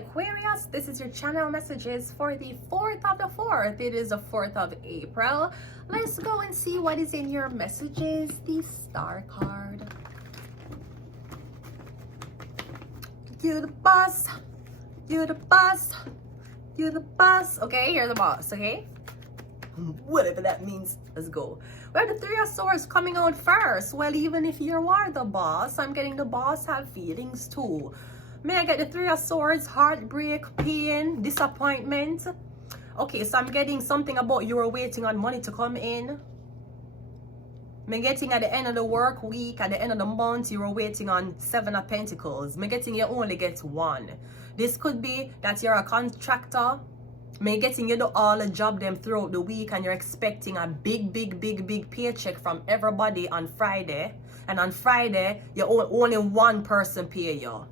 Aquarius, this is your channel messages for the 4th of the 4th. It is the 4th of April. Let's go and see what is in your messages. The star card. You're the boss. You're the boss. You're the boss. Okay, you're the boss, okay? Whatever that means. Let's go. Well, the Three of Swords coming out first. Well, even if you are the boss, I'm getting the boss have feelings too. May I get the Three of Swords? Heartbreak, pain, disappointment. Okay, so I'm getting something about you were waiting on money to come in. I'm getting at the end of the work week, at the end of the month, you were waiting on 7 of Pentacles. I'm getting you only get 1. This could be that you're a contractor. I'm getting you do all the job them throughout the week and you're expecting a big paycheck from everybody on Friday. And on Friday, only one person pay you.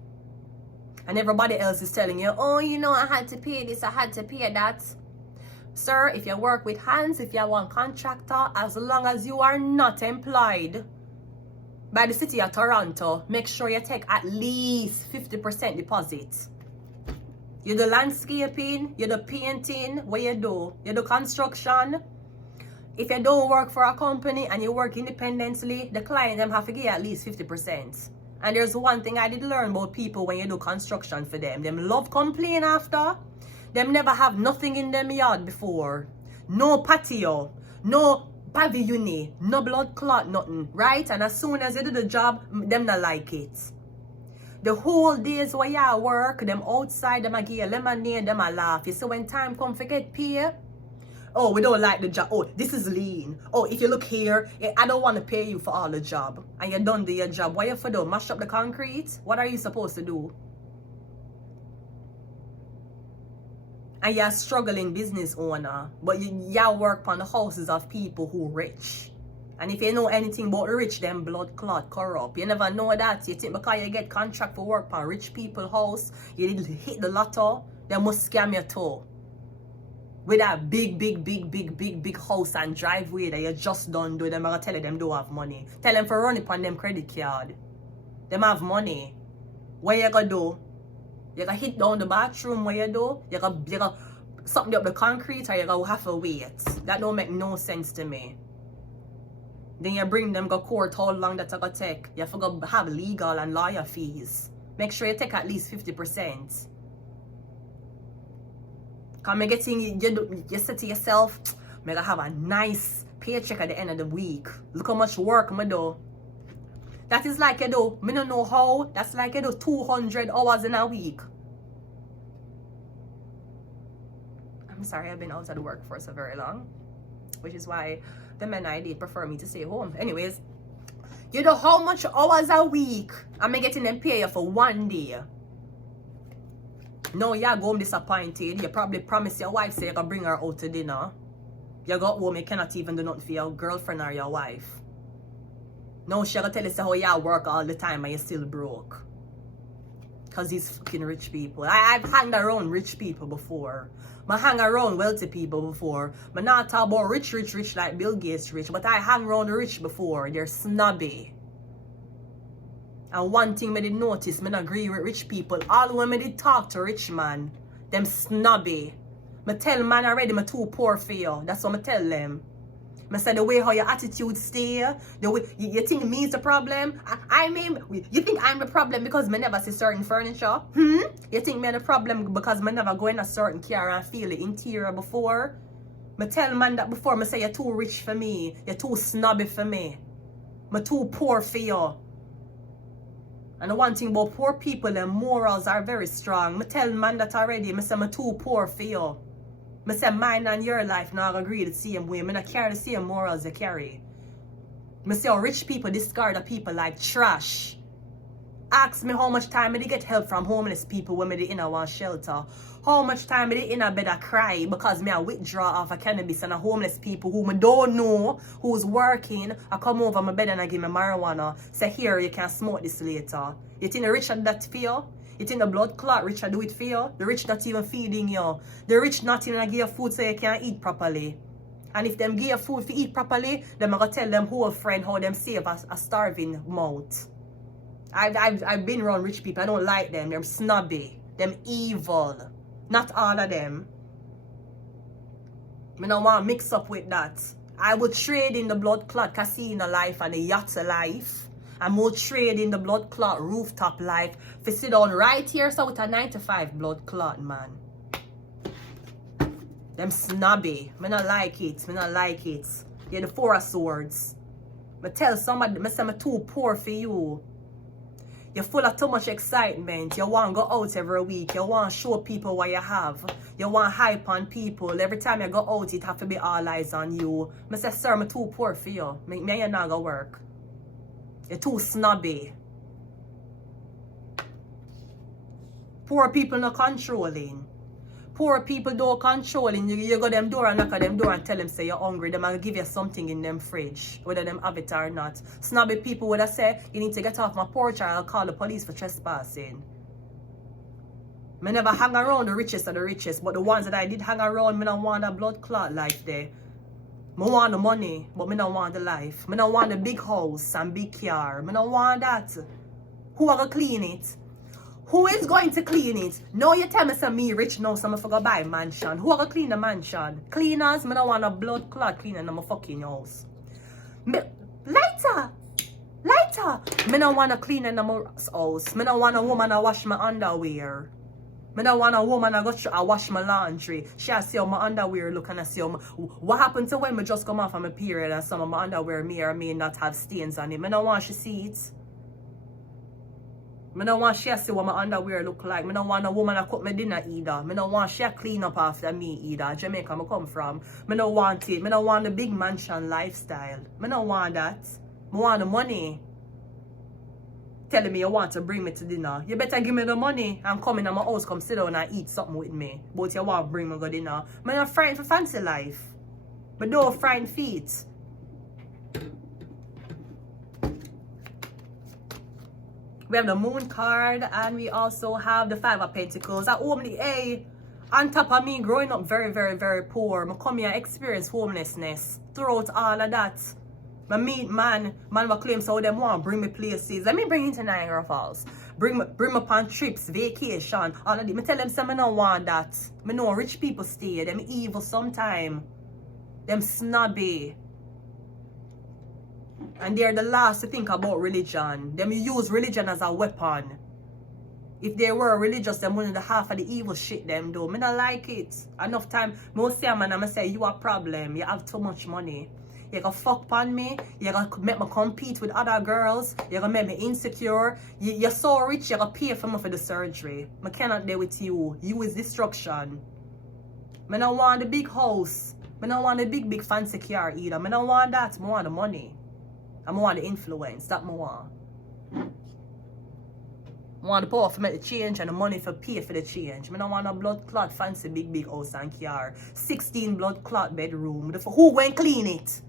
And everybody else is telling you, oh, you know, I had to pay this, I had to pay that. Sir, if you work with hands, if you are one contractor, as long as you are not employed by the city of Toronto, make sure you take at least 50% deposit. You do landscaping, you do painting, what you do construction. If you don't work for a company and you work independently, the client them have to give at least 50%. And there's one thing I did learn about people when you do construction for them. Them love complain after. Them never have nothing in them yard before. No patio, no pavilion, no blood clot, nothing, right? And as soon as you do the job, them not like it. The whole days where you work, them outside, them a give you lemonade, them a laugh. You see when time come for get pay, oh, we don't like the job. Oh, this is lean. Oh, if you look here, I don't want to pay you for all the job. And you done do your job. What you for do? Mash up the concrete? What are you supposed to do? And you're a struggling business owner, but you work on the houses of people who rich. And if you know anything about the rich, them blood clot corrupt. You never know that. You think because you get contract for work on rich people's house, you hit the lotto, they must scam you too. With that big house and driveway that you just done do, them gonna tell you them don't have money. Tell them for run it on them credit card. Them have money. What you gonna do? You gonna hit down the bathroom, what you do? You gonna something up the concrete, or you gonna have to wait. That don't make no sense to me. Then you bring them go court, how long that's gonna take. You have to have legal and lawyer fees. Make sure you take at least 50%. Come getting you say to yourself, I'm gonna have a nice paycheck at the end of the week. Look how much work I do. That is like you do, I don't know how, that's like you do 200 hours in a week. I'm sorry, I've been out of the workforce for very long, which is why the men I did prefer me to stay home. Anyways, you know how much hours a week am I getting them pay you for one day? No, you go home disappointed. You probably promise your wife say you can bring her out to dinner. You go home, you cannot even do nothing for your girlfriend or your wife. No, she gonna tell you say how you work all the time and you still broke. Cause these fucking rich people. I've hung around rich people before. I hang around wealthy people before. I not talk about rich like Bill Gates rich, but I hang around the rich before. They're snobby. And one thing I did notice, I don't agree with rich people. All when I did talk to rich man, them snobby. I tell man already I'm too poor for you. That's what I tell them. I say the way how your attitude stay, the way you think me is the problem. I mean, you think I'm the problem because I never see certain furniture? You think me the problem because I never go in a certain car and feel the interior before? I tell man that before. I say you're too rich for me. You're too snobby for me. I'm too poor for you. And the one thing about poor people, their morals are very strong. I tell man that already. I say I'm too poor for you. I say mine and your life not agree the same way. I not carry the same morals you carry. I say how rich people discard the people like trash. Ask me how much time I get help from homeless people when I in a one shelter. How much time I in a bed I cry because I withdraw off of cannabis and a homeless people who I don't know who's working. I come over my bed and I give me marijuana. Say here you can smoke this later. You think the rich are that for you? You think the blood clot rich do it for you? The rich not even feeding you. The rich not even give you food so you can eat properly. And if them give you food to eat properly, them I gonna tell them whole friend how them save a starving mouth. I've been around rich people. I don't like them. They're snobby. Them evil. Not all of them. Me don't want to mix up with that. I will trade in the blood clot casino life and the yacht life. I'm more trade in the blood clot rooftop life. If you sit down right here, so with a 95 blood clot, man. Them snobby. Me not like it. Me not like it. You're the Four of Swords. Me tell somebody, me say me too poor for you. You're full of too much excitement. You want to go out every week. You want to show people what you have. You want to hype on people. Every time you go out, it have to be all eyes on you. I say, sir, I'm too poor for you. Me and you not going to work. You're too snobby. Poor people not controlling. Poor people don't controlling. You go them door and knock at them door and tell them say you're hungry. Them and give you something in them fridge, whether them have it or not. Snobby people would have say you need to get off my porch or I'll call the police for trespassing. I never hang around the richest of the richest, but the ones that I did hang around, I don't want a blood clot life there. I want the money, but I don't want the life. I don't want the big house and big car. I don't want that. Who are going to clean it? Who is going to clean it? No, you tell me some me rich now, so I'm going to buy a mansion. Who are going to clean the mansion? Cleaners? I don't want a blood clot cleaner in my fucking house. Later! I don't want a cleaner in my house. I don't want a woman to wash my underwear. I don't want a woman to go wash my laundry. She see how my underwear look and I see how what happened to when I just come off of my period and some of my underwear may or may not have stains on it. I don't want she see it. I don't want she to see what my underwear look like. I don't want a woman to cook my dinner either. I don't want she to clean up after me either. Jamaica I come from. I don't want it. I don't want the big mansion lifestyle. I don't want that. I want the money. Telling me you want to bring me to dinner. You better give me the money and come in my house, come sit down and eat something with me. But you want to bring me to dinner. I'm not frightened for fancy life. But don't frighten feet. We have the Moon card and we also have the Five of Pentacles. On top of me growing up very, very, very poor, I come here and experience homelessness. Throughout all of that, I meet man will claim so them want bring me places. Let me bring you to Niagara Falls. Bring me on trips, vacation, all of that. I tell them some I don't want that. I know rich people stay, them evil sometime. Them snobby. And they're the last to think about religion. Them use religion as a weapon. If they were religious, them wouldn't half of the evil shit them do. Me not like it. Enough time, most say man, I'ma say you a problem. You have too much money. You gonna fuck upon me. You gonna make me compete with other girls. You gonna make me insecure. You're so rich, you gonna pay for me for the surgery. I cannot deal with you. You is destruction. I don't want the big house. I don't want the big fancy car either. I don't want that. I want the money. I want the influence. That I want. I want the power to make the change and the money for pay for the change. I don't want a blood clot fancy big house and car. 16 blood clot bedroom. Who went clean it?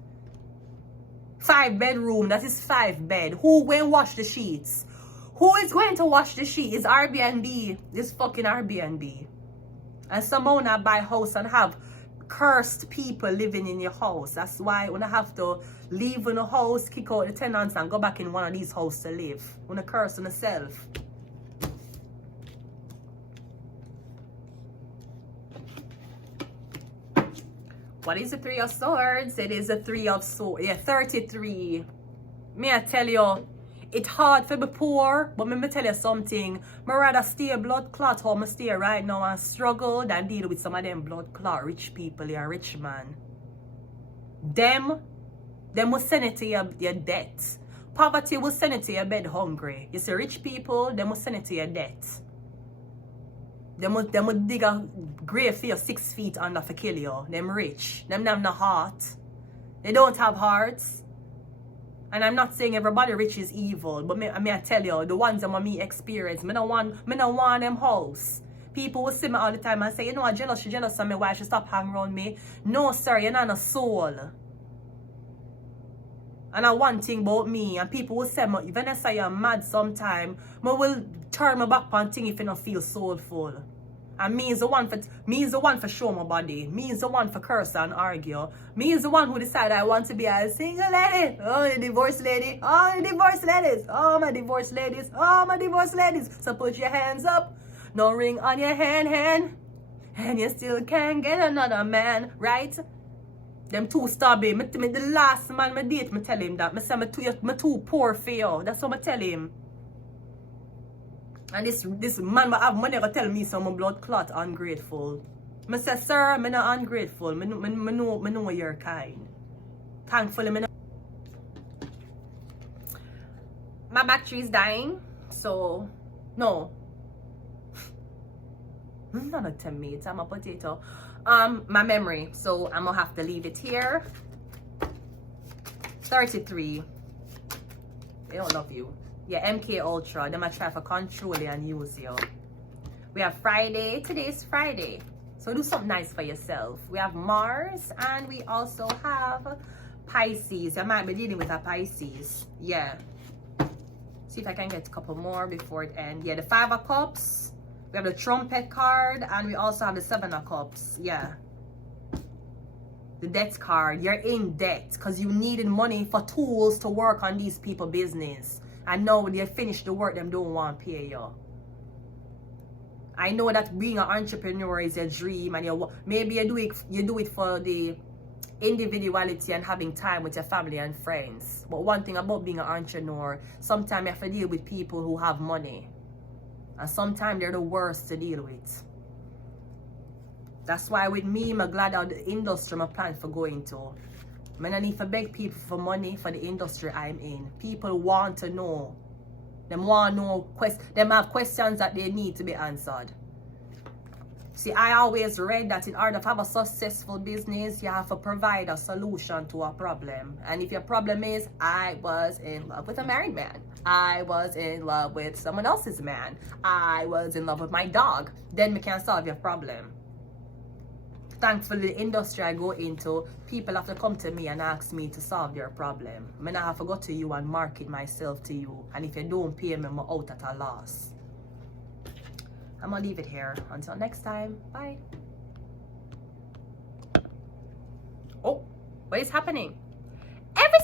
5 bedroom. That is 5 bed. Who went wash the sheets? Who is going to wash the sheets? It's Airbnb. This fucking Airbnb. And someone not buy house and have cursed people living in your house. That's why when I have to leave in a house, kick out the tenants and go back in one of these houses to live. When I curse on myself. What is the Three of Swords? It is the Three of Swords. Yeah, 33. May I tell you, it's hard for me poor, but let me tell you something. I rather stay a blood clot how I stay right now and struggle than deal with some of them blood clot rich people, you're rich man. Them will send it to your debt. Poverty will send it to your bed hungry. You see rich people, them will send it to your debt. Them will dig a grave for you 6 feet under for kill you. Them rich. Them have no heart. They don't have hearts. And I'm not saying everybody rich is evil, but I tell you, the ones that me experience, I don't want them house. People will see me all the time and say, you know what, she jealous of me, why she stop hanging around me? No, sir, you're not a soul. And I one thing about me, and people will say, when I say you're mad sometime, I will turn my back on thing if you don't feel soulful. And me is the one for show my body. Me is the one for curse and argue. Me is the one who decide I want to be a single lady. Oh, the divorced lady. Oh, the divorced ladies. Oh, my divorced ladies. Oh, my divorced ladies. So put your hands up. No ring on your hand, and you still can't get another man, right? Them too stubby. Me the last man me date, me tell him that. Me say me too poor for you. That's what I tell him. And this man have money go tell me some blood clot ungrateful. Me say, sir, me not ungrateful. Me know your kind. Thankfully, me know. My battery is dying, so no. I'm not a tomato, I'm a potato. My memory, so I'm gonna have to leave it here. 33. They don't love you. Yeah, MK Ultra. They might try to control you and use you. We have Friday. Today's Friday, so do something nice for yourself. We have Mars, and we also have Pisces. I might be dealing with a Pisces. Yeah. See if I can get a couple more before it ends. Yeah, the 5 of Cups. We have the Trumpet card, and we also have the 7 of Cups. Yeah. The debt card. You're in debt because you needed money for tools to work on these people business. And now when they finish the work, them don't want to pay you. I know that being an entrepreneur is a dream, and maybe you do it for the individuality and having time with your family and friends. But one thing about being an entrepreneur, sometimes you have to deal with people who have money, and sometimes they're the worst to deal with. That's why with me, I'm glad of the industry I'm planning for going to. I don't need to beg people for money for the industry I'm in. People want to know. Them want to know, them have questions that they need to be answered. See, I always read that in order to have a successful business, you have to provide a solution to a problem. And if your problem is, I was in love with a married man, I was in love with someone else's man, I was in love with my dog, then we can solve your problem. Thankfully, the industry I go into, people have to come to me and ask me to solve their problem. I have to go to you and market myself to you. And if you don't pay me, I'm out at a loss. I'm going to leave it here. Until next time. Bye. Oh, what is happening? Every